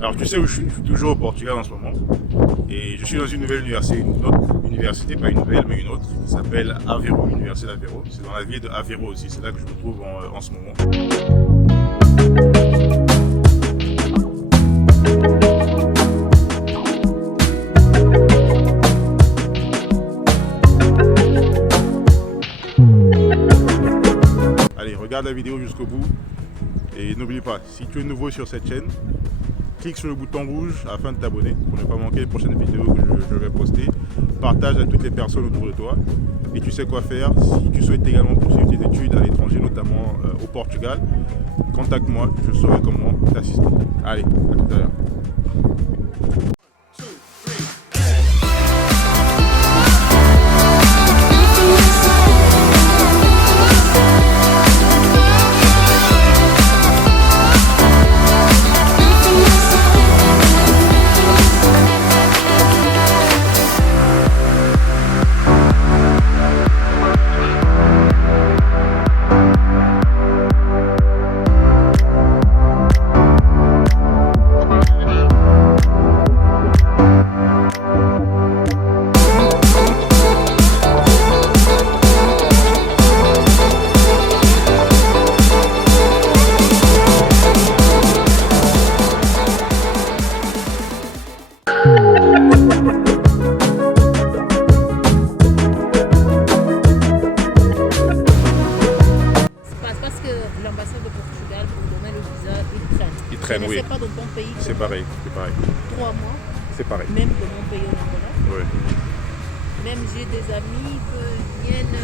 Alors tu sais où je suis toujours au Portugal en ce moment. Et je suis dans une nouvelle université, une autre université, pas une nouvelle mais une autre, qui s'appelle Aveiro, l'université d'Aveiro. C'est dans la ville de Aveiro aussi, c'est là que je me trouve en ce moment. Allez, regarde la vidéo jusqu'au bout. Et n'oublie pas, si tu es nouveau sur cette chaîne, clique sur le bouton rouge afin de t'abonner pour ne pas manquer les prochaines vidéos que je vais poster. Partage à toutes les personnes autour de toi. Et tu sais quoi faire si tu souhaites également poursuivre tes études à l'étranger, notamment au Portugal. Contacte-moi, je saurai comment t'assister. Allez, à tout à l'heure. L'ambassade de Portugal pour donner le visa, ils traînent. Ils traînent, oui. C'est pas dans ton pays. C'est pareil, c'est pareil. 3 mois. C'est pareil. Même de mon pays au Angola. Oui. Même j'ai des amis qui viennent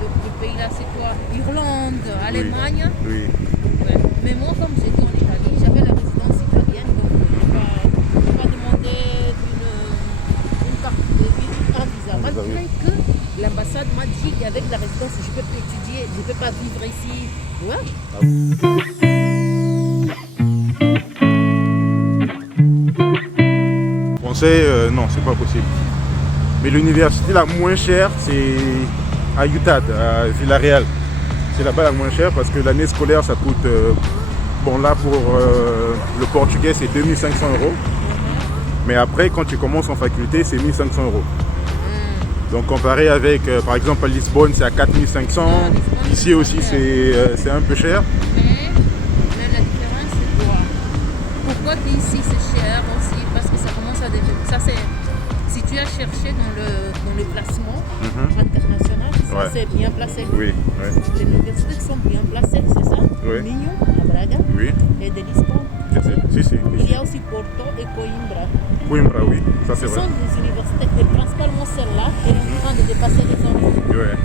le pays là, c'est quoi? Irlande, Allemagne. Oui. Ouais. Mais moi, comme j'étais en Italie, j'avais la résidence italienne, donc je n'ai pas demandé une carte de un visa. Malgré que l'ambassade m'a dit qu'avec la résidence, je peux pas étudier, je ne peux pas vivre ici. Ouais. Français, non, c'est pas possible. Mais l'université la moins chère, c'est à UTAD, à Villarreal. C'est là-bas la moins chère parce que l'année scolaire, ça coûte, bon là pour le portugais, c'est 2500 €. Mais après, quand tu commences en faculté, c'est 1500 €. Donc comparé avec, par exemple, à Lisbonne, c'est à 4500. Ici aussi, c'est un peu cher. Mais la différence, c'est quoi? Pourquoi ici c'est cher aussi? Parce que ça commence à devenir... Ça, c'est... Si tu as cherché dans le placement international, ça c'est bien placé. Oui, oui. Les universités qui sont bien placées, c'est ça? Oui. Minho, à Braga, Oui. et de Lisbonne. Si. Il y a aussi Porto et Coimbra. Coimbra, oui, ça c'est Ce vrai. sont des universités, et principalement celle-là, elle est en train de dépasser les autres. Ouais.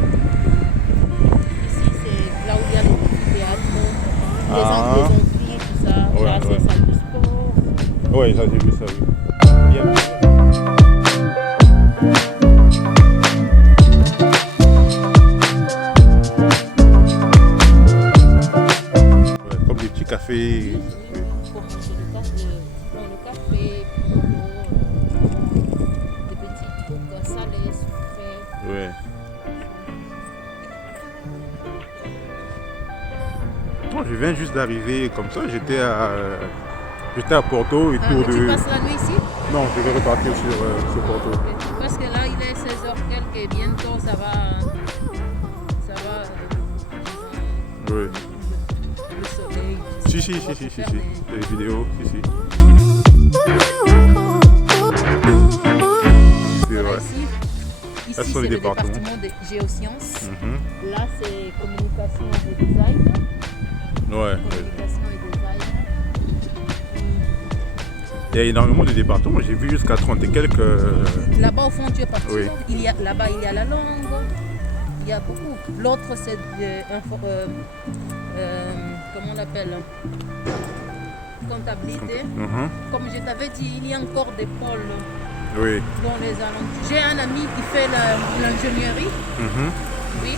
Ici, c'est là où il y a les théâtres, les amphis, tout ça. Ouais, Là, c'est salle de sport. Oui, ça j'ai vu ça, oui. Bien. Ouais, comme des petits cafés. Pour manger le café, des petits trucs salés, sucrés. Ouais. Non, je viens juste d'arriver comme ça, j'étais à Porto et Mais tu passes la nuit ici? Non, je vais repartir sur Porto. Parce que là, il est 16h quelques et bientôt ça va. Oui. Le soleil. Si. Les vidéos, si. C'est vrai. Ici Ça, ce sont c'est les le départements. département de géosciences. Là, c'est communication et design. Ouais. Communication et design. Il y a énormément de départements, j'ai vu jusqu'à 30 et quelques. Là-bas, au fond, tu es parti. Oui. Là-bas, il y a la langue. Il y a beaucoup. L'autre, c'est comment on l'appelle? Comptabilité. Comme je t'avais dit, il y a encore des pôles Oui. dans les alentours. J'ai un ami qui fait l'ingénierie. Oui.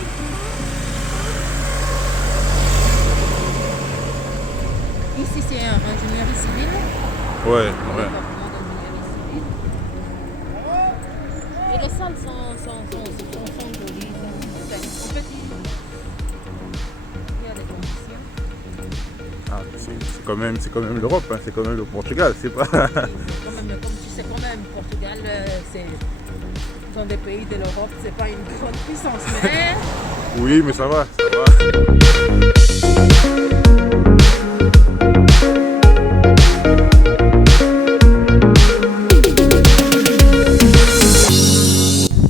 Ici, c'est ingénierie civile. Ouais. Et les salles sont jolies. En fait, il y a des conditions. Ah, c'est quand même l'Europe, hein, c'est quand même le Portugal, c'est pas... Quand même, comme tu sais quand même, Portugal, c'est dans des pays de l'Europe, c'est pas une grande puissance, mais... Oui, mais ça va, ça va.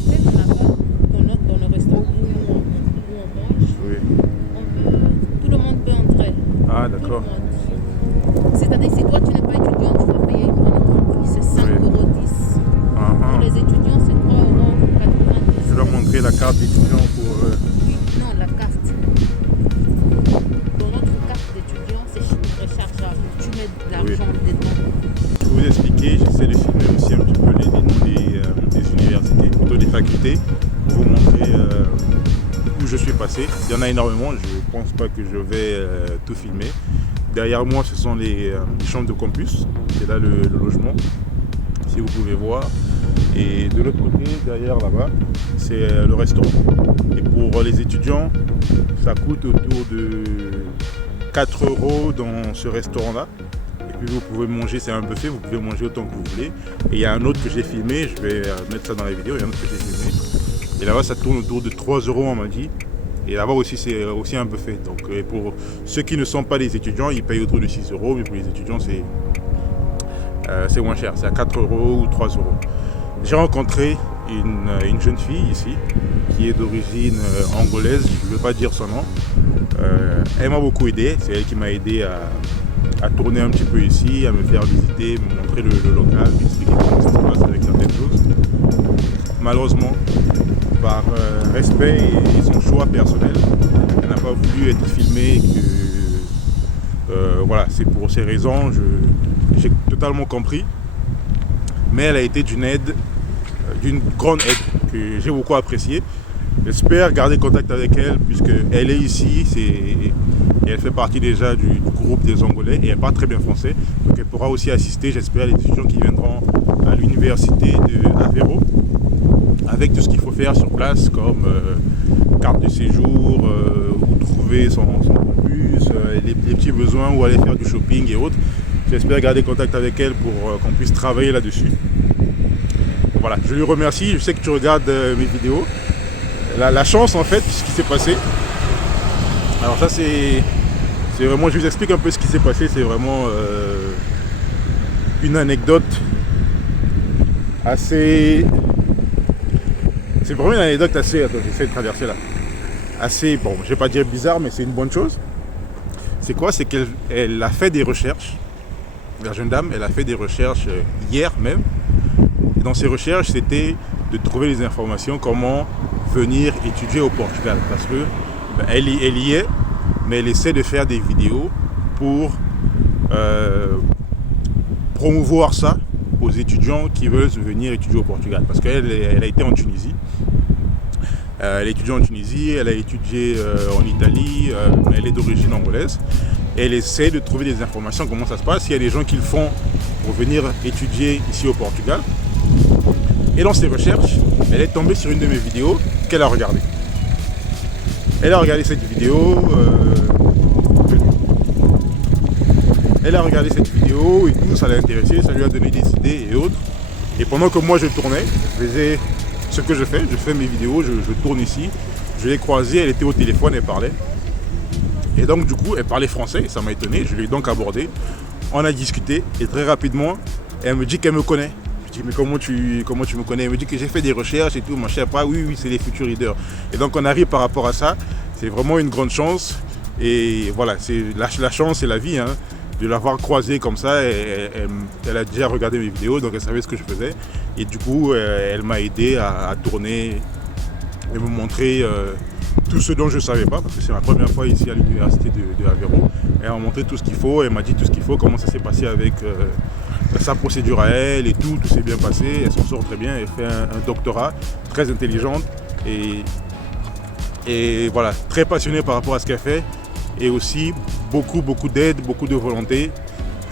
Même là-bas, dans le restaurant où on mange, Oui. tout le monde peut entrer. Ah, Tout le d'accord. monde. C'est-à-dire, si toi tu n'es pas étudiant, tu vas payer une grande compris, c'est 5,10 Oui. €. Ah, ah. Pour les étudiants, c'est 3,90 Je dois €. montrer la carte d'étudiant pour... Oui, non, la carte. Dans notre carte d'étudiant, c'est rechargeable. Tu mets de l'argent dedans. Je vais vous expliquer, j'essaie de filmer aussi un petit peu les noms des universités, plutôt des facultés, pour vous montrer où je suis passé. Il y en a énormément, je ne pense pas que je vais tout filmer. Derrière moi, ce sont les chambres de campus, c'est là le logement, si vous pouvez voir. Et de l'autre côté, derrière là-bas, c'est le restaurant. Et pour les étudiants, ça coûte autour de 4 € dans ce restaurant-là. Et puis vous pouvez manger, c'est un buffet, vous pouvez manger autant que vous voulez. Et il y a un autre que j'ai filmé, je vais mettre ça dans la vidéo, il y a un autre que j'ai filmé. Et là-bas, ça tourne autour de 3 € on m'a dit. Et là-bas aussi, c'est aussi un buffet. Donc pour ceux qui ne sont pas des étudiants, ils payent autour de 6 €, mais pour les étudiants, c'est moins cher, c'est à 4 € ou 3 €. J'ai rencontré une jeune fille ici, qui est d'origine angolaise, je ne veux pas dire son nom. Elle m'a beaucoup aidé, c'est elle qui m'a aidé à tourner un petit peu ici, à me faire visiter, me montrer le local, m'expliquer comment ça se passe avec certaines choses. Malheureusement, par respect et son choix personnel, elle n'a pas voulu être filmée. Voilà, c'est pour ces raisons, j'ai totalement compris. Mais elle a été d'une grande aide que j'ai beaucoup appréciée. J'espère garder contact avec elle puisqu'elle est ici et elle fait partie déjà du groupe des Angolais et elle parle très bien français. Donc elle pourra aussi assister, j'espère, les étudiants qui viendront à l'université d'Aveiro avec tout ce qu'il faut faire sur place comme carte de séjour, où trouver son campus, les petits besoins, où aller faire du shopping et autres. J'espère garder contact avec elle pour qu'on puisse travailler là-dessus. Voilà, je lui remercie, je sais que tu regardes mes vidéos. La chance en fait, ce qui s'est passé. Alors ça c'est vraiment, je vous explique un peu ce qui s'est passé, c'est vraiment une anecdote assez... C'est vraiment une anecdote assez... Attends, j'essaie de traverser là. Assez, bon, je vais pas dire bizarre, mais c'est une bonne chose. C'est quoi? C'est qu'elle a fait des recherches. La jeune dame, elle a fait des recherches hier même. Et dans ces recherches, c'était de trouver les informations comment venir étudier au Portugal. Parce que elle y est, mais elle essaie de faire des vidéos pour promouvoir ça aux étudiants qui veulent venir étudier au Portugal. Parce qu'elle a été en Tunisie. Elle est étudiée en Tunisie, elle a étudié en Italie, elle est d'origine angolaise. Et elle essaie de trouver des informations, comment ça se passe. Il y a des gens qui le font pour venir étudier ici au Portugal. Et dans ses recherches, elle est tombée sur une de mes vidéos qu'elle a regardée. Elle a regardé cette vidéo. Elle a regardé cette vidéo et tout, ça l'a intéressé, ça lui a donné des idées et autres. Et pendant que moi je tournais, je faisais ce que je fais mes vidéos, je tourne ici. Je l'ai croisée, elle était au téléphone, elle parlait. Et donc du coup, elle parlait français, et ça m'a étonné, je l'ai donc abordé. On a discuté et très rapidement, elle me dit qu'elle me connaît. Je dis mais comment tu me connais? Elle me dit que j'ai fait des recherches et tout, mon cher pas, oui, c'est les futurs leaders. Et donc on arrive par rapport à ça, c'est vraiment une grande chance. Et voilà, c'est la chance et la vie, hein, de l'avoir croisée comme ça. Elle a déjà regardé mes vidéos, donc elle savait ce que je faisais. Et du coup, elle m'a aidé à tourner et me montrer tout ce dont je ne savais pas, parce que c'est ma première fois ici à l'université de Aveiro. Elle m'a montré tout ce qu'il faut, elle m'a dit tout ce qu'il faut, comment ça s'est passé avec sa procédure à elle et tout s'est bien passé, elle s'en sort très bien, elle fait un doctorat, très intelligente et voilà, très passionnée par rapport à ce qu'elle fait et aussi beaucoup d'aide, beaucoup de volonté.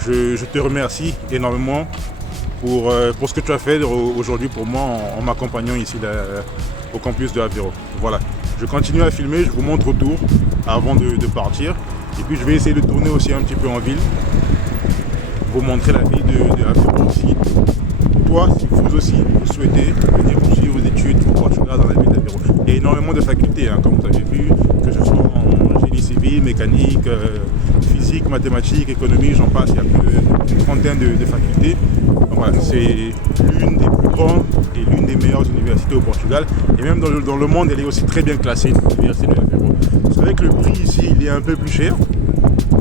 Je te remercie énormément pour ce que tu as fait aujourd'hui pour moi en m'accompagnant ici au campus de Aveiro. Voilà, je continue à filmer, je vous montre autour avant de partir. Et puis je vais essayer de tourner aussi un petit peu en ville, vous montrer la vie de Aveiro aussi. Toi, si vous aussi, vous souhaitez venir poursuivre vos études au Portugal dans la ville d'Aveiro. Il y a énormément de facultés, hein, comme vous avez vu, que ce soit en génie civil, mécanique, physique, mathématiques, économie, j'en passe, il y a plus d'une trentaine de facultés. Donc voilà, c'est l'une des plus grandes et l'une des meilleures universités au Portugal. Et même dans le monde, elle est aussi très bien classée, l'université de Aveiro. C'est vrai que le prix ici, il est un peu plus cher,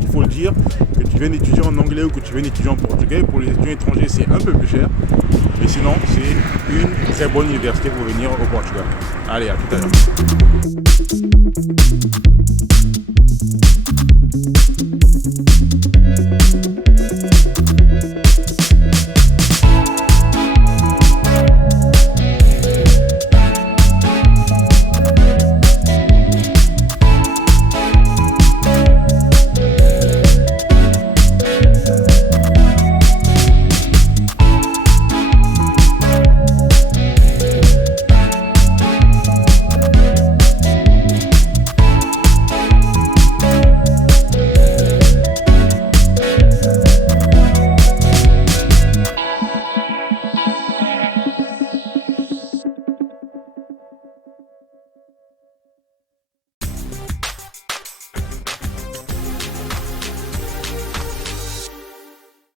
il faut le dire, que tu viennes étudier en anglais ou que tu viennes étudier en portugais, pour les étudiants étrangers, c'est un peu plus cher. Mais sinon, c'est une très bonne université pour venir au Portugal. Allez, à tout à l'heure.